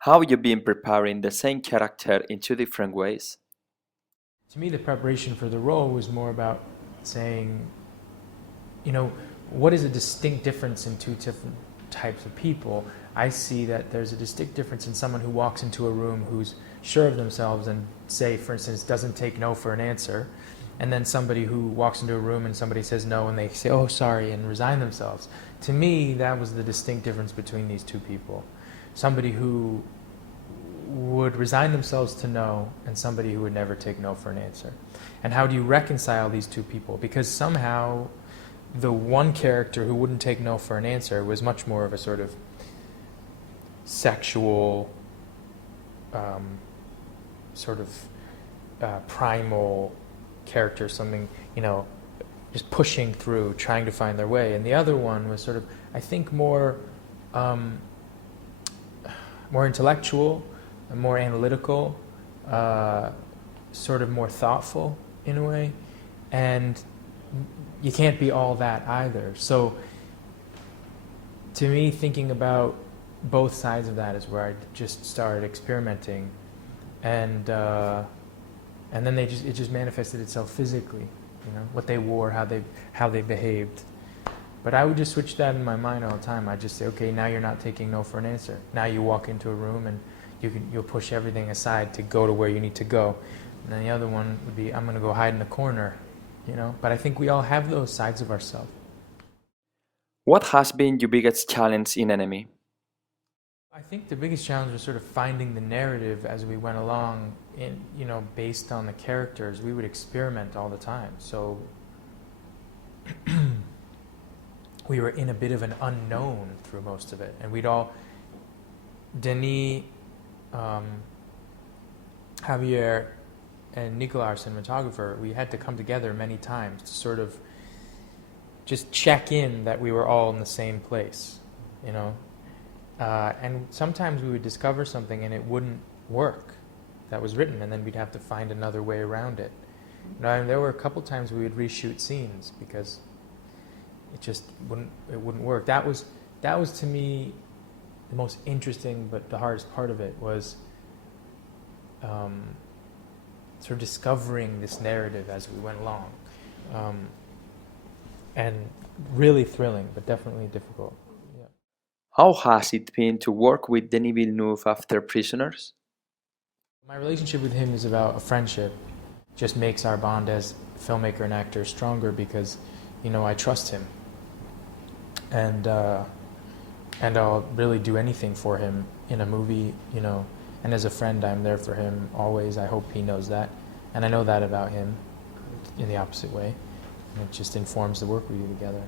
How you been preparing the same character in two different ways? To me, the preparation for the role was more about saying, you know, what is a distinct difference in two different types of people? I see that there's a distinct difference in someone who walks into a room who's sure of themselves and, say, for instance, doesn't take no for an answer, and then somebody who walks into a room and somebody says no and they say, oh, sorry, and resign themselves. To me, that was the distinct difference between these two people. Somebody who would resign themselves to no and somebody who would never take no for an answer. And how do you reconcile these two people? Because somehow the one character who wouldn't take no for an answer was much more of a sort of sexual, sort of primal character, something, just pushing through, trying to find their way. And the other one was sort of, I think, more intellectual, more analytical, sort of more thoughtful in a way. And you can't be all that either. So to me, thinking about both sides of that is where I just started experimenting, and then it just manifested itself physically, what they wore, how they behaved. But I would just switch that in my mind all the time. I'd just say, okay, now you're not taking no for an answer. Now you walk into a room and you'll push everything aside to go to where you need to go. And then the other one would be, I'm going to go hide in the corner, But I think we all have those sides of ourselves. What has been your biggest challenge in Enemy? I think the biggest challenge was sort of finding the narrative as we went along, based on the characters. We would experiment all the time. So we were in a bit of an unknown through most of it. And Denis, Javier, and Nicola, our cinematographer, we had to come together many times to sort of just check in that we were all in the same place, and sometimes we would discover something and it wouldn't work that was written, and then we'd have to find another way around it. And there were a couple times we would reshoot scenes because it just wouldn't work. That was to me the most interesting, but the hardest part of it was sort of discovering this narrative as we went along, and really thrilling, but definitely difficult. Yeah. How has it been to work with Denis Villeneuve after Prisoners? My relationship with him is about a friendship. Just makes our bond as filmmaker and actor stronger because, I trust him, and I'll really do anything for him in a movie, And as a friend, I'm there for him always. I hope he knows that, and I know that about him in the opposite way. And it just informs the work we do together.